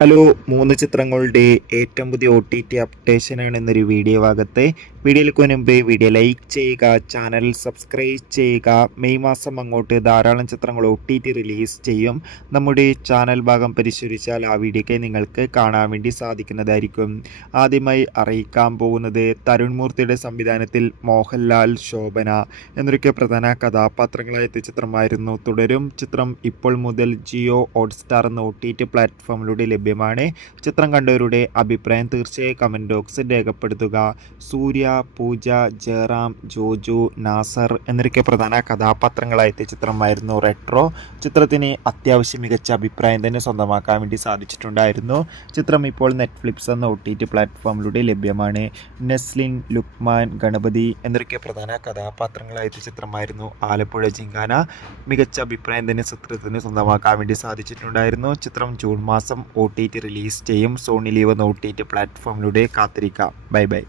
Hello, 3 ചിത്രങ്ങളുടെ ഏറ്റവും പുതിയ OTT അപ്ഡേഷനാണ് എന്നൊരു വീഡിയോ ഭാഗത്ത്. വീഡിയോയിലേക്ക് മുൻപ് വീഡിയോ ലൈക്ക് ചെയ്യുക, ചാനൽ സബ്സ്ക്രൈബ് ചെയ്യുക. മെയ് മാസം അങ്ങോട്ട് ധാരാളം ചിത്രങ്ങൾ OTT റിലീസ് ചെയ്യും. നമ്മുടെ ചാനൽ ഭാഗം പരിശോധിച്ചാൽ ആ വീഡിയോയ്ക്ക് നിങ്ങൾക്ക് കാണാൻ വേണ്ടി സാധിക്കുന്നതായിരിക്കും. ആദ്യമായി അറിയിക്കാൻ പോകുന്നത് തരുൺ മൂർത്തിയുടെ സംവിധാനത്തിൽ മോഹൻലാൽ, ശോഭന എന്നൊക്കെ പ്രധാന കഥാപാത്രങ്ങളായ ചിത്രമായിരുന്നു തുടരും. ചിത്രം ഇപ്പോൾ മുതൽ ജിയോ ഹോട്ട്സ്റ്റാർ എന്ന OTT പ്ലാറ്റ്ഫോമിലൂടെ ലഭ്യമാണ്. ചിത്രം കണ്ടവരുടെ അഭിപ്രായം തീർച്ചയായും കമൻറ്റ് ബോക്സിൽ രേഖപ്പെടുത്തുക. സൂര്യ, പൂജ, ജയറാം, ജോജു, നാസർ എന്നൊക്കെ പ്രധാന കഥാപാത്രങ്ങളായ ചിത്രമായിരുന്നു റെട്രോ. ചിത്രത്തിന് അത്യാവശ്യം മികച്ച അഭിപ്രായം തന്നെ സ്വന്തമാക്കാൻ വേണ്ടി സാധിച്ചിട്ടുണ്ടായിരുന്നു. ചിത്രം ഇപ്പോൾ നെറ്റ്ഫ്ലിക്സ് എന്ന OTT പ്ലാറ്റ്ഫോമിലൂടെ ലഭ്യമാണ്. നെസ്ലിൻ, ലുക്മാൻ, ഗണപതി എന്നൊക്കെ പ്രധാന കഥാപാത്രങ്ങളായ ചിത്രമായിരുന്നു ആലപ്പുഴ ജിങ്കാന. മികച്ച അഭിപ്രായം തന്നെ ചിത്രത്തിന് സ്വന്തമാക്കാൻ വേണ്ടി സാധിച്ചിട്ടുണ്ടായിരുന്നു. ചിത്രം ജൂൺ മാസം OTT റിലീസ് ചെയ്യും. സോണി ലീവ് എന്ന OTT പ്ലാറ്റ്ഫോമിലൂടെ കാത്തിരിക്കാം. Bye bye.